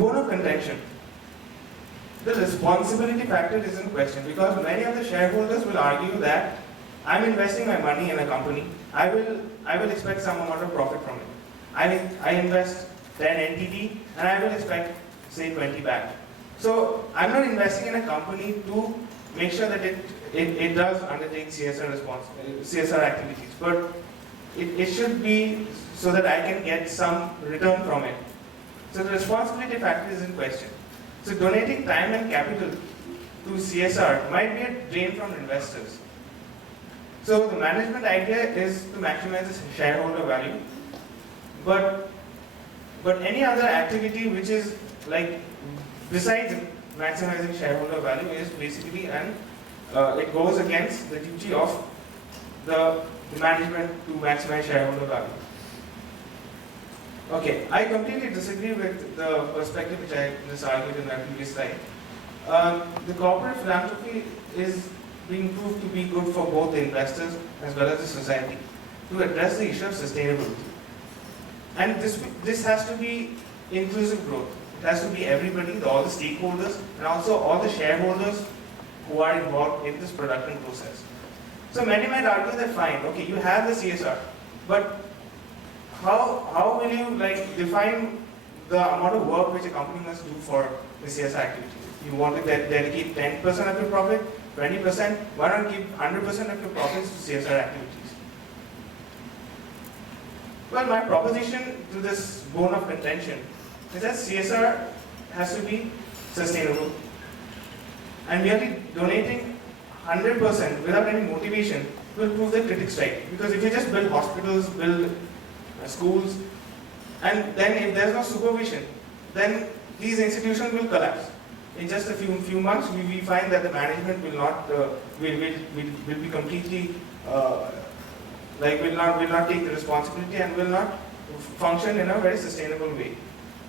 bone of contention. The responsibility factor is in question because many of the shareholders will argue that I'm investing my money in a company. I will expect some amount of profit from it. I invest 10 NTD and I will expect say 20 back. So I'm not investing in a company to make sure that it does undertake CSR activities, but it should be so that I can get some return from it. So the responsibility factor is in question. So donating time and capital to CSR might be a drain from investors. So the management idea is to maximize the shareholder value, but any other activity which is like besides maximizing shareholder value is basically it goes against the duty of the management to maximize shareholder value. Okay, I completely disagree with the perspective which I just argued in that previous slide. The corporate philanthropy is being proved to be good for both the investors as well as the society to address the issue of sustainability. And this has to be inclusive growth. It has to be everybody, all the stakeholders, and also all the shareholders who are involved in this production process. So many might argue that fine, okay, you have the CSR, but how will you define the amount of work which a company must do for the CSR activity? You want to dedicate 10% of your profit, 20%, why not give 100% of your profits to CSR activities? Well, my proposition to this bone of contention is that CSR has to be sustainable. And merely donating 100% without any motivation will prove the critics right. Because if you just build hospitals, build schools, and then if there's no supervision, then these institutions will collapse. In just a few months, we find that the management will not will be completely will not take the responsibility and will not function in a very sustainable way.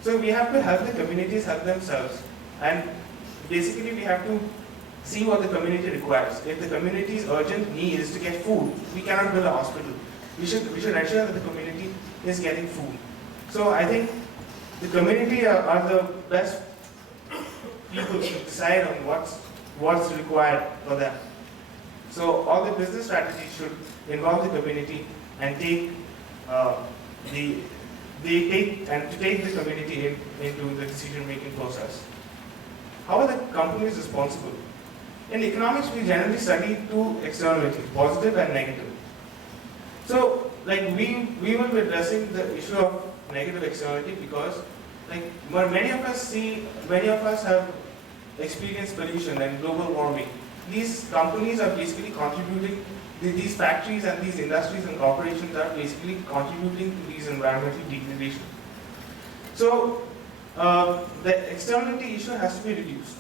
So we have to help the communities help themselves, and basically we have to see what the community requires. If the community's urgent need is to get food, we cannot build a hospital. We should ensure that the community is getting food. So I think the community are the best people to decide on what's required for them. So all the business strategies should involve the community and take the community into the decision-making process. How are the companies responsible? In economics, we generally study two externalities, positive and negative. So, we will be addressing the issue of negative externality because, many of us have experienced pollution and global warming. These companies are basically contributing. These factories and these industries and corporations are basically contributing to these environmental degradation. So, the externality issue has to be reduced.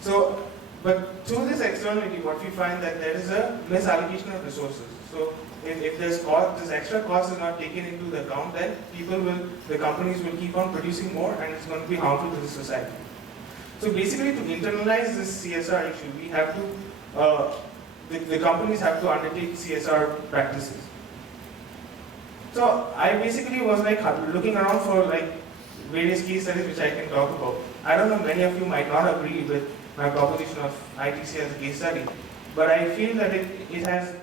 So, but through this externality, what we find that there is a misallocation of resources. So, if this extra cost is not taken into the account, then the companies will keep on producing more, and it's going to be harmful to the society. So, basically, to internalize this CSR issue, we have to the companies have to undertake CSR practices. So, I basically was looking around for various case studies which I can talk about. I don't know, many of you might not agree with my proposition of ITC as a case study, but I feel that it has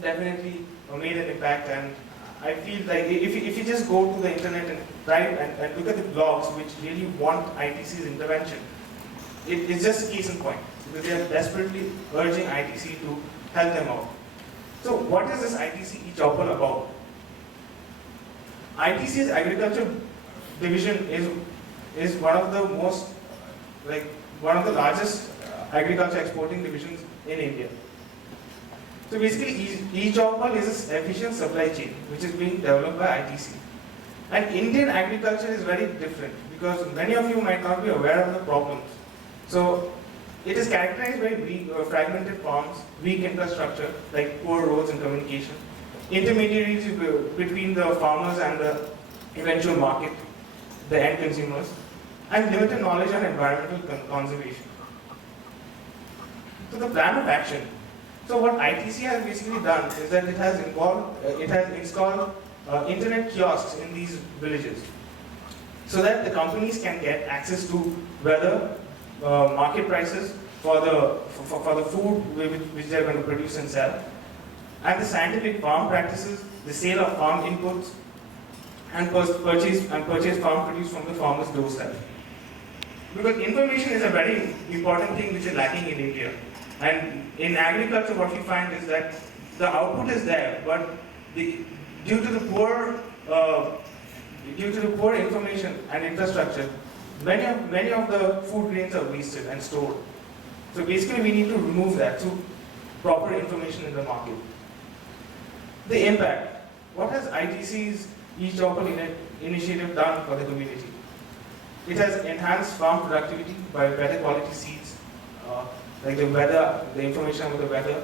definitely made an impact, and I feel like if you just go to the internet and try and look at the blogs which really want ITC's intervention, it's just a case in point, because they are desperately urging ITC to help them out. So what is this ITC e-chopper about? ITC's agriculture division is one of the most, one of the largest agriculture exporting divisions in India. So basically, e-chopper is an efficient supply chain which is being developed by ITC. And Indian agriculture is very different because many of you might not be aware of the problems. So it is characterized by weak fragmented farms, weak infrastructure like poor roads and communication, intermediaries between the farmers and the eventual market, the end consumers, and limited knowledge on environmental conservation. So the plan of action. So what ITC has basically done is that it has installed internet kiosks in these villages. so that the companies can get access to whether market prices for the food which they're going to produce and sell, and the scientific farm practices, the sale of farm inputs, and purchase farm produce from the farmer's doorstep. Because information is a very important thing which is lacking in India. And in agriculture, what we find is that the output is there, but due to the poor information and infrastructure, many of the food grains are wasted and stored. So basically, we need to remove that through proper information in the market. The impact. What has ITC's e-chopper initiative done for the community? It has enhanced farm productivity by better quality seeds, like the weather, the information about the weather,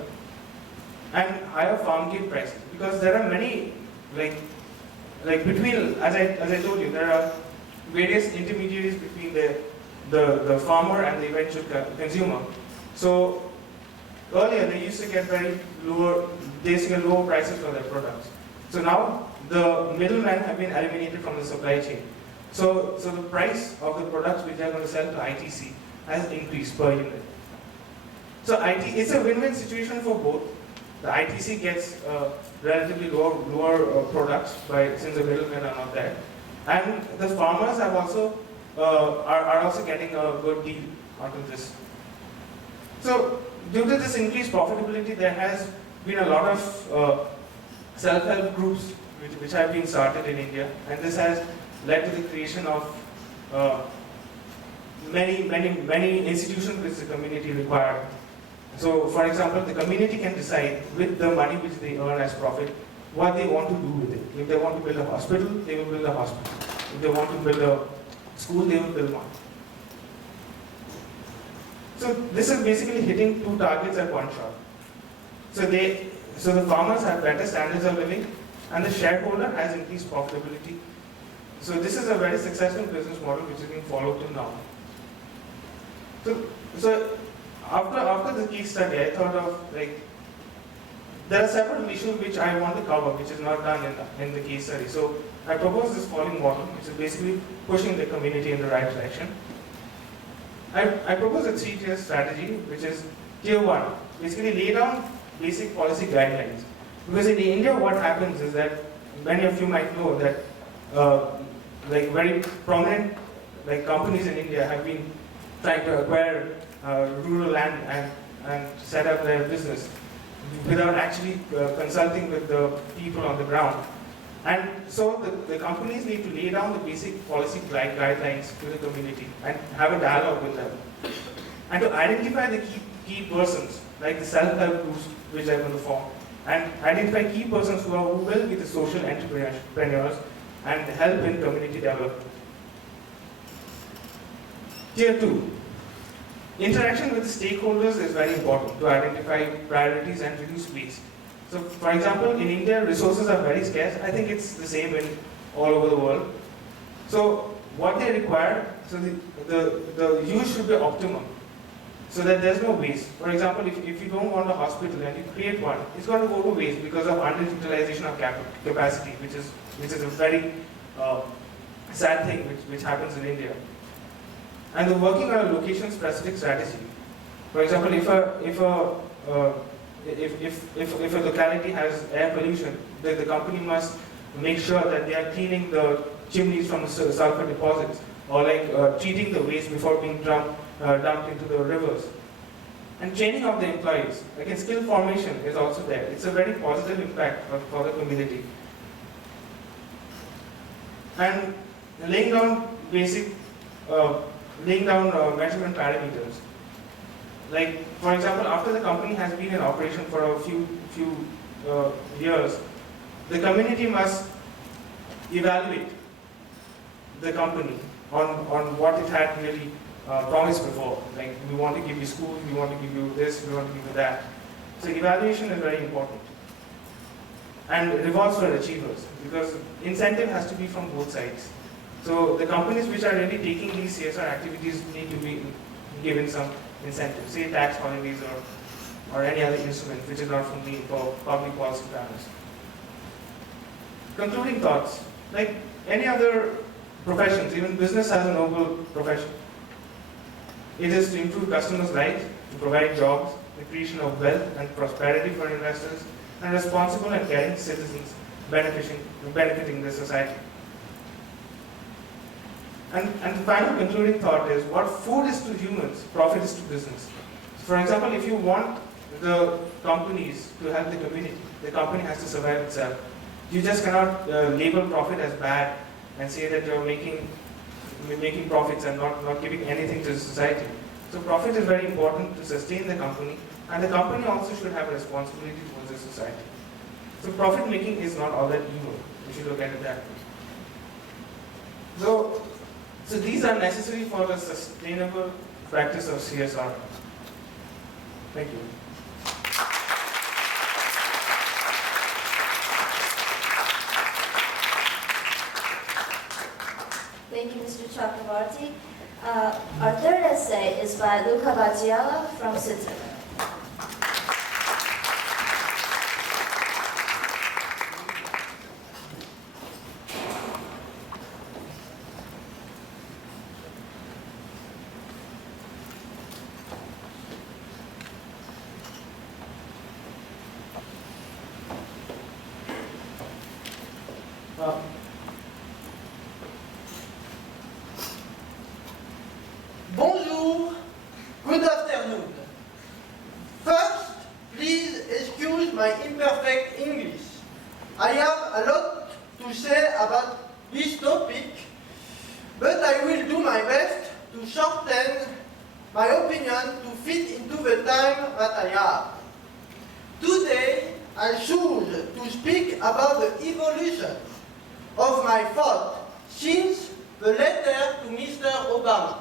and higher farm gate prices. Because there are many, like between, as I told you, there are various intermediaries between the farmer and the eventual consumer. So earlier they used to get lower prices for their products. So now the middlemen have been eliminated from the supply chain. So the price of the products which they are going to sell to ITC has increased per unit. So it's a win-win situation for both. The ITC gets relatively lower products since the middlemen are not there, and the farmers have also are also getting a good deal out of this. So due to this increased profitability, there has been a lot of self-help groups which have been started in India, and this has led to the creation of many institutions which the community require. So, for example, the community can decide with the money which they earn as profit what they want to do with it. If they want to build a hospital, they will build a hospital. If they want to build a school, they will build one. So this is basically hitting two targets at one shot. So the farmers have better standards of living, and the shareholder has increased profitability. So this is a very successful business model which is being followed till now. So after the case study, I thought of there are several issues which I want to cover, which is not done in the case study. So I propose this following model, which is basically pushing the community in the right direction. I propose a 3-tier strategy, which is tier 1, basically lay down basic policy guidelines. Because in India, what happens is that many of you might know that very prominent companies in India have been trying to acquire rural land and set up their business without actually consulting with the people on the ground. And so the companies need to lay down the basic policy guidelines to the community and have a dialogue with them. And to identify the key persons, like the self-help groups which are going to form, and identify key persons who will be the social entrepreneurs and help in community development. Tier 2. Interaction with the stakeholders is very important to identify priorities and reduce waste. So, for example, in India, resources are very scarce. I think it's the same in all over the world. So, what they require, so the use should be optimum, so that there's no waste. For example, if you don't want a hospital and you create one, it's going to go to waste because of underutilization of capacity, which is a very sad thing which happens in India. And the working on a location-specific strategy. For example, if a locality has air pollution, then the company must make sure that they are cleaning the chimneys from the sulfur deposits, or treating the waste before being dumped into the rivers. And training of the employees. Again, skill formation is also there. It's a very positive impact for the community. And laying down measurement parameters. Like, for example, after the company has been in operation for a few years, the community must evaluate the company on what it had really promised before. Like, we want to give you schools, we want to give you this, we want to give you that. So evaluation is very important. And rewards for achievers, because incentive has to be from both sides. So the companies which are really taking these CSR activities need to be given some incentive, say tax holidays or any other instrument which is not from me for public policy planners. Concluding thoughts, like any other professions. Even business has a noble profession. It is to improve customers' lives, to provide jobs, the creation of wealth and prosperity for investors, and responsible and caring citizens benefiting the society. And the final concluding thought is, what food is to humans, profit is to business. So for example, if you want the companies to help the community, the company has to survive itself. You just cannot label profit as bad and say that you're making profits and not giving anything to the society. So profit is very important to sustain the company, and the company also should have a responsibility towards the society. So profit making is not all that evil. We should look at it that way. So these are necessary for the sustainable practice of CSR. Thank you. Thank you, Mr. Chakravarti. Our third essay is by Luca from Switzerland. Bonjour, good afternoon. First, please excuse my imperfect English. I have a lot to say about this topic, but I will do my best to shorten my opinion to fit into the time that I have. Today, I choose to speak about the evolution of my thought since the letter to Mr. Obama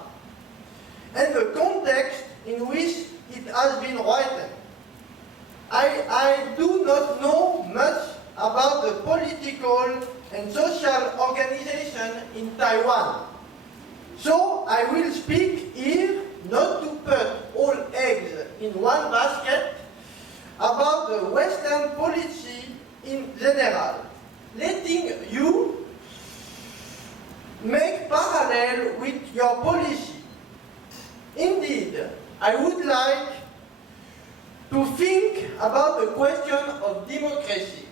and the context in which it has been written. I do not know much about the political and social organization in Taiwan, so I will speak here not to put all eggs in one basket about the Western policy in general, letting you make parallel with your policy. Indeed, I would like to think about the question of democracy.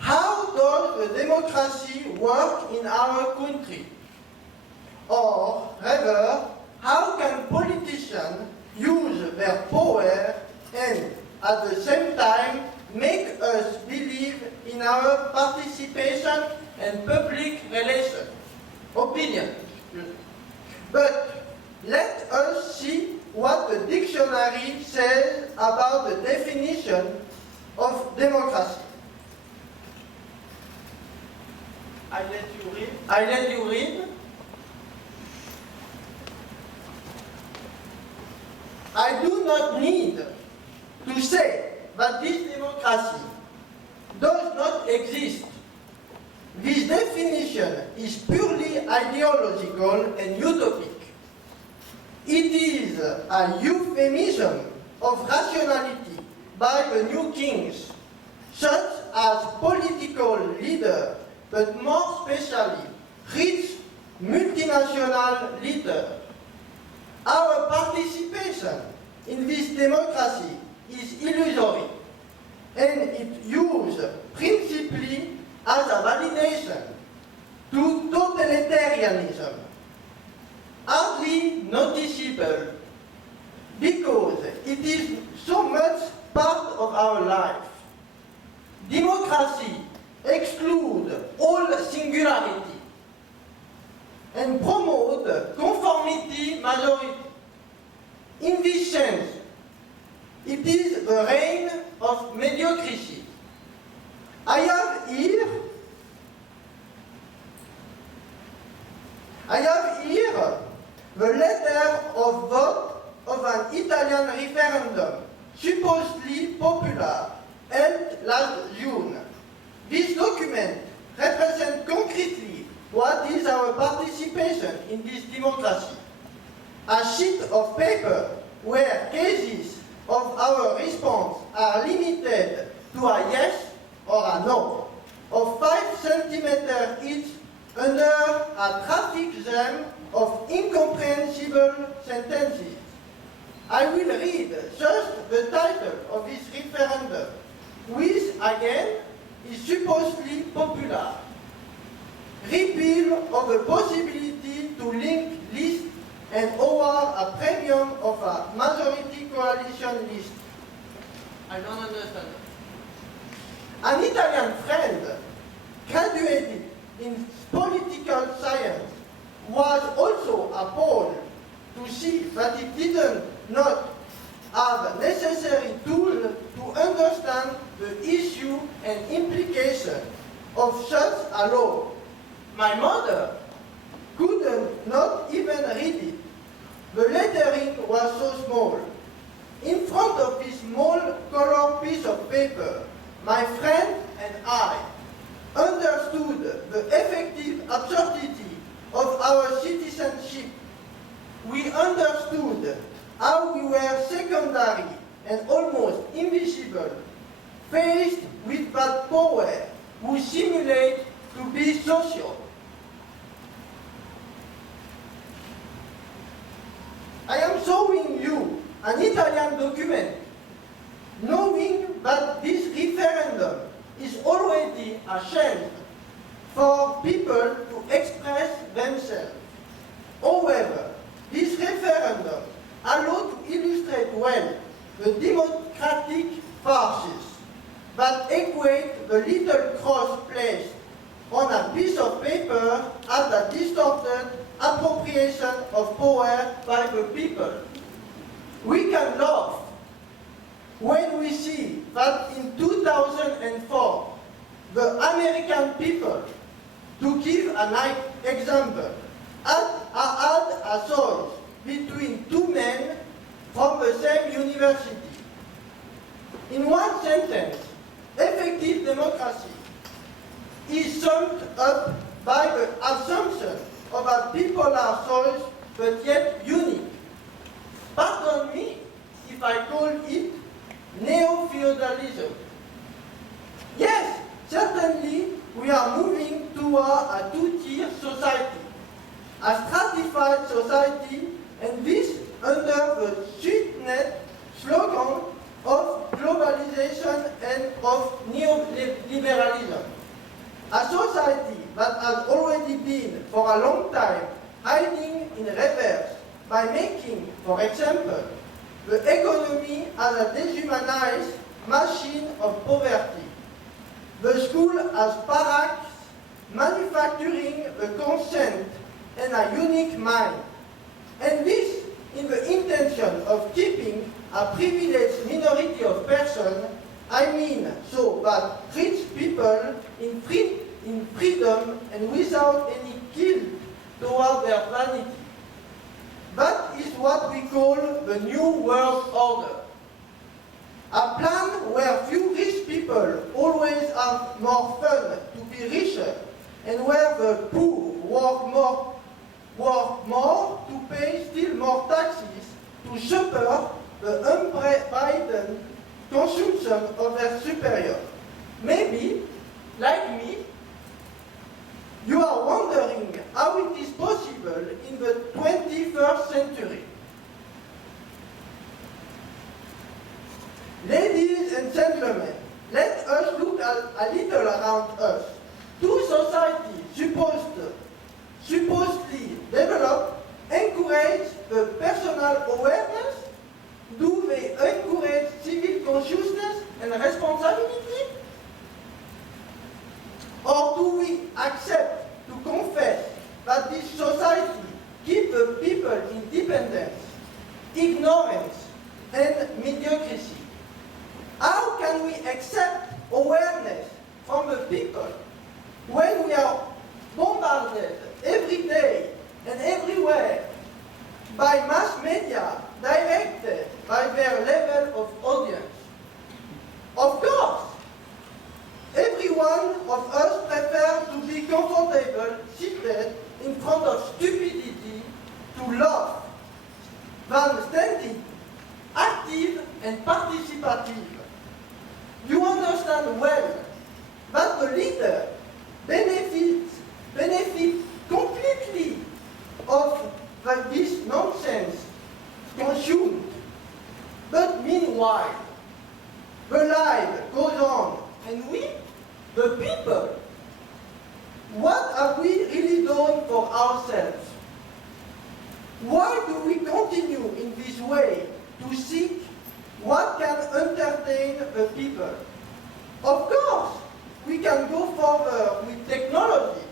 How does the democracy work in our country? Or rather, how can politicians use their power and at the same time make us believe in our participation and public relations? Opinion. But let us see what the dictionary says about the definition of democracy. I let you read. I do not need to say that this democracy does not exist. This definition is purely ideological and utopic. It is a euphemism of rationality by the new kings, such as political leaders, but more especially rich multinational leaders. Our participation in this democracy is illusory, and it used principally as a validation to totalitarianism, hardly noticeable because it is so much part of our life. Democracy excludes all singularity and promote conformity majority. In this sense, it is the reign of mediocrity. I have here the letter of vote of an Italian referendum, supposedly popular, held last June. This document represents concretely what is our participation in this democracy. A sheet of paper where cases of our response are limited to a yes or a no, of 5 centimeters each under a traffic jam of incomprehensible sentences. I will read just the title of this referendum, which again is supposedly popular. Repeal of the possibility to link list and award a premium of a majority coalition list. I don't understand. An Italian friend graduated in political science was also appalled to see that it did not have necessary tools to understand the issue and implication of such a law. My mother could not even read it. The lettering was so small. In front of this small colored piece of paper, my friend and I understood the effective absurdity of our citizenship. We understood how we were secondary and almost invisible, faced with that power who simulate to be social. I am showing you an Italian document, knowing that this referendum is already a chance for people to express themselves. However, this referendum allows to illustrate well the democratic farces that equate the little cross placed on a piece of paper as a distorted appropriation of power by the people. We can laugh when we see that in 2004, the American people, to give an example, had a choice between two men from the same university. In one sentence, effective democracy is summed up by the assumption of a bipolar choice, but yet unique. Pardon me if I call it neo-feudalism. Yes, certainly we are moving toward a two-tier society, a stratified society, and this under the sweetness slogan of globalization and of neoliberalism. A society that has already been for a long time hiding in reverse by making, for example, the economy as a dehumanized machine of poverty. The school as barracks, manufacturing the consent and a unique mind. And this in the intention of keeping a privileged minority of persons, I mean so that rich people in freedom and without any guilt toward their vanity. That is what we call the New World Order. A plan where few rich people always have more fun to be richer, and where the poor work more to pay still more taxes to support the unbridled consumption of their superiors. Maybe, like me, you are wondering how it is possible in the 21st century. Ladies and gentlemen, let us look a little around us. Two societies supposedly developed encourage the personal awareness? Do they encourage civil consciousness and responsibility? Or do we accept to confess that this society keeps the people in dependence, ignorance, and mediocrity? How can we accept awareness from the people when we are bombarded every day and everywhere by mass media directed by their level of audience? Of course, every one of us prefers to be comfortable seated in front of stupidity to laugh than standing active and participative. You understand well that the leader benefits benefit completely of this nonsense consumed. But meanwhile, the life goes on, and we, the people, what have we really done for ourselves? Why do we continue in this way to seek what can entertain the people? Of course, we can go further with technology,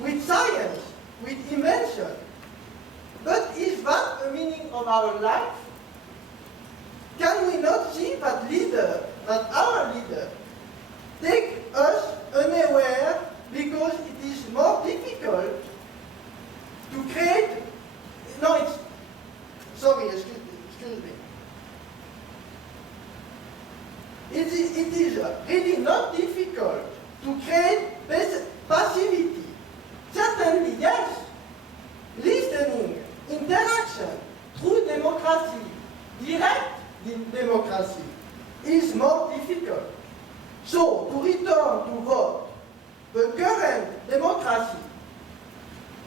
with science, with invention. But is that the meaning of our life? Can we not see that our leader, take us unaware because it is more difficult to create, excuse me. It is really not difficult to create passivity. Certainly, yes. Listening, interaction, through democracy, direct democracy, is more difficult. So, to return to vote, the current democracy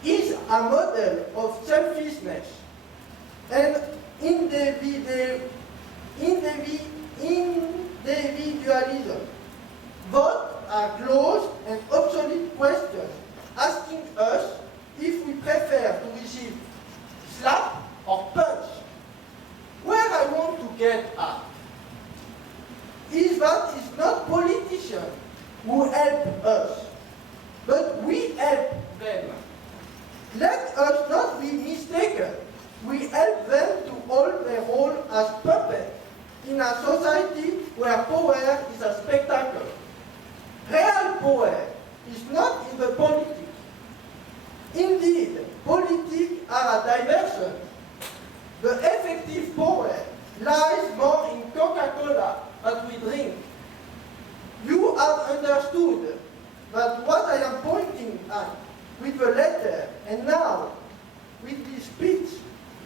is a model of selfishness and individualism. Votes are closed and obsolete questions, asking us if we prefer to receive slap or punch. Where I want to get at is that it's not politicians who help us, but we help them. Let us not be mistaken. We help them to hold their role as puppets in a society where power is a spectacle. Real power is not in the politics. Indeed, politics are a diversion. The effective power lies more in Coca-Cola that we drink. You have understood that what I am pointing at with the letter and now with this speech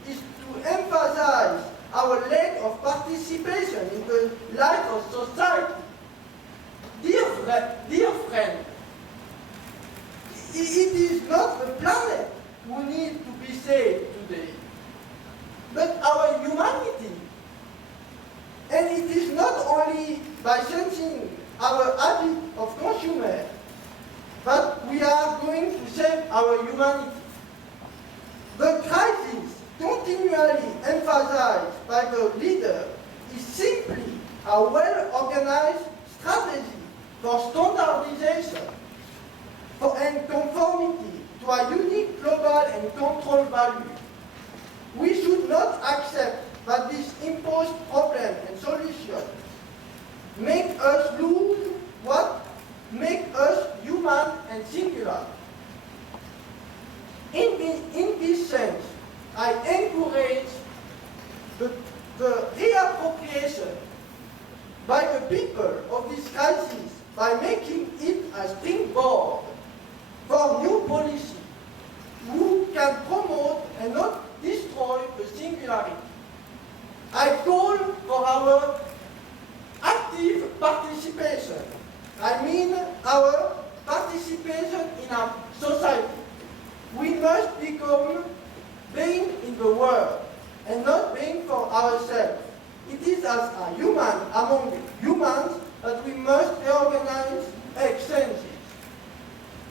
is to emphasize our lack of participation in the life of society. Dear friend, it is not the planet who needs to be saved today, but our humanity. And it is not only by changing our habit of consumer that we are going to save our humanity. The crisis continually emphasized by the leader is simply a well-organized strategy for standardization and conformity to a unique global and control value. We should not accept that this imposed problem and solution make us lose what makes us human and singular. In this sense, I encourage the reappropriation by the people of this crisis by making it a springboard for new policy who can promote and not destroy the singularity. I call for our active participation. I mean our participation in our society. We must become being in the world and not being for ourselves. It is as a human among humans that we must reorganize exchanges.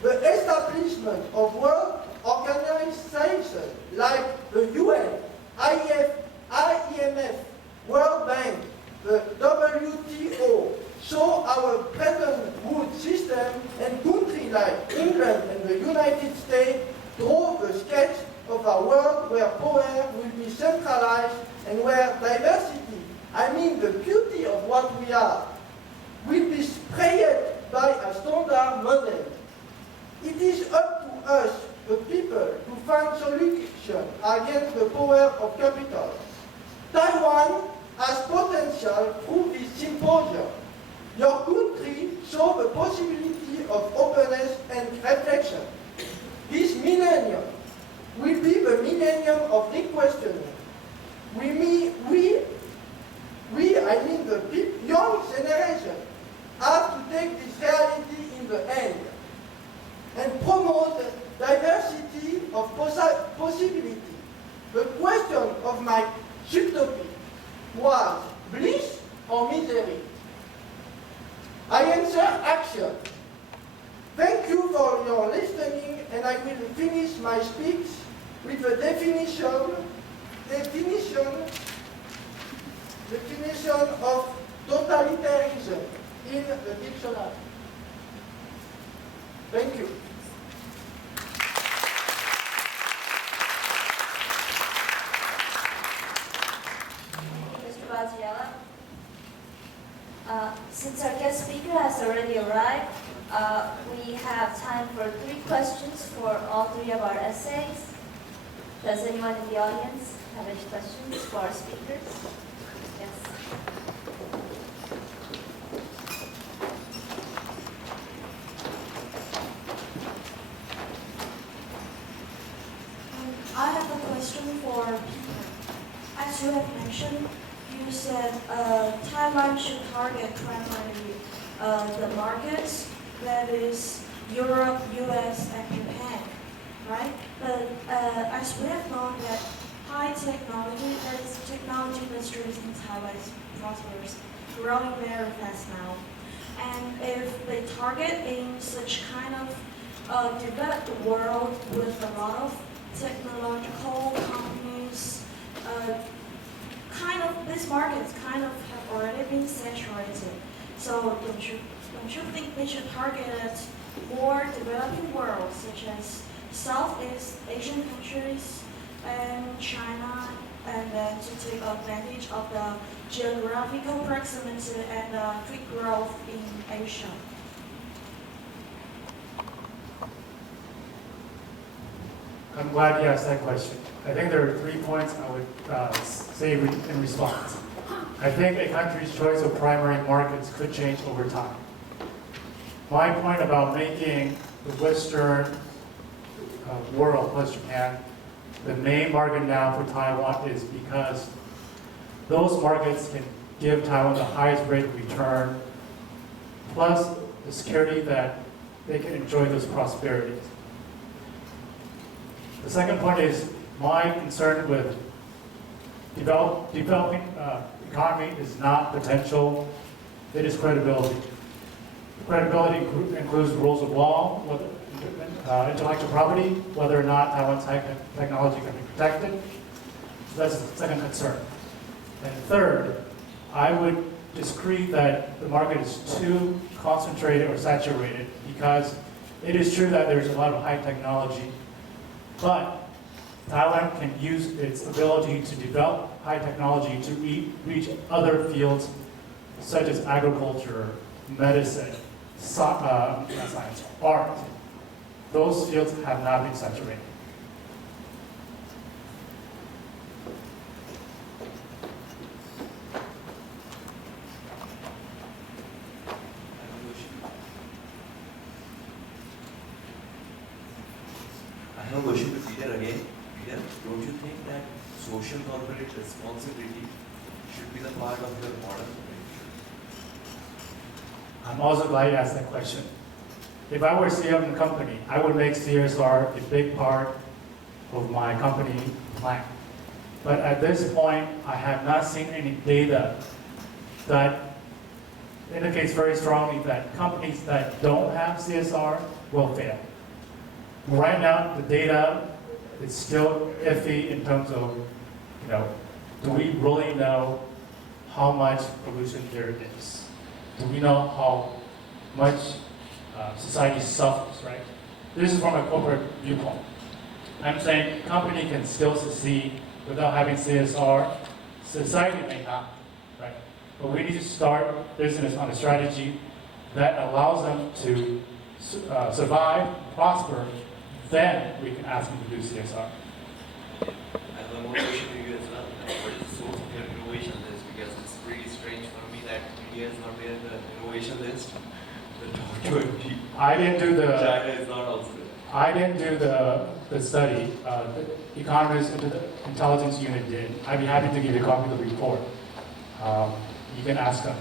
The establishment of world organizations like the UN, IMF, World Bank, the WTO show our Bretton Woods system, and countries like England and the United States draw the sketch of a world where power will be centralized and where diversity, I mean the beauty of what we are, will be sprayed by a standard model. It is up to us, the people, to find solutions against the power of capital. Taiwan has potential through this symposium. Your country shows the possibility of openness and reflection. This millennium will be the millennium of re-questioning. I mean the young generation, have to take this reality in the hand and promote or misery? I answer action. Thank you for your listening, and I will finish my speech with a definition of totalitarianism in the dictionary. Thank you. Mr. Baziella. Since our guest speaker has already arrived, we have time for 3 questions for all 3 of our essays. Does anyone in the audience have any questions for our speakers? Yes. I have a question for Peter. As you have mentioned, you said Taiwan should target primarily the markets, that is Europe, US, and Japan, right? But as we have known that high technology, that is technology industries in Taiwan is prosperous, growing very fast now. And if they target in such kind of developed world with a lot of technological companies, these markets kind of have already been saturated. So don't you think they should target more developing worlds such as Southeast Asian countries and China, and then to take advantage of the geographical proximity and quick growth in Asia? I'm glad you asked that question. I think there are 3 points I would say in response. I think a country's choice of primary markets could change over time. My point about making the Western world, plus Japan, the main market now for Taiwan is because those markets can give Taiwan the highest rate of return, plus the security that they can enjoy those prosperities. The second point is my concern with developing economy is not potential, it is credibility. Credibility includes rules of law, intellectual property, whether or not Taiwan's technology can be protected. So that's the second concern. And third, I would disagree that the market is too concentrated or saturated, because it is true that there's a lot of high technology, but Taiwan can use its ability to develop high technology to reach other fields such as agriculture, medicine, not science, art. Those fields have not been saturated. I have a question to Peter again. Peter, don't you think that social corporate responsibility should be the part of your model? I'm also glad you asked that question. If I were CEO of a company, I would make CSR a big part of my company plan. But at this point, I have not seen any data that indicates very strongly that companies that don't have CSR will fail. Right now, the data is still iffy in terms of, do we really know how much pollution there is? Do we know how much society suffers, right? This is from a corporate viewpoint. I'm saying company can still succeed without having CSR. Society may not, right? But we need to start business on a strategy that allows them to survive, prosper. Then we can ask them to do CSR. I have one more question to you as well. What is the source of your innovation list? Because it's pretty strange for me that India is not there in the innovation list. The top 20. I didn't do the. China is not also there. I didn't do the study. The economists into the intelligence unit did. I'd be happy to give you a copy of the report. You can ask them.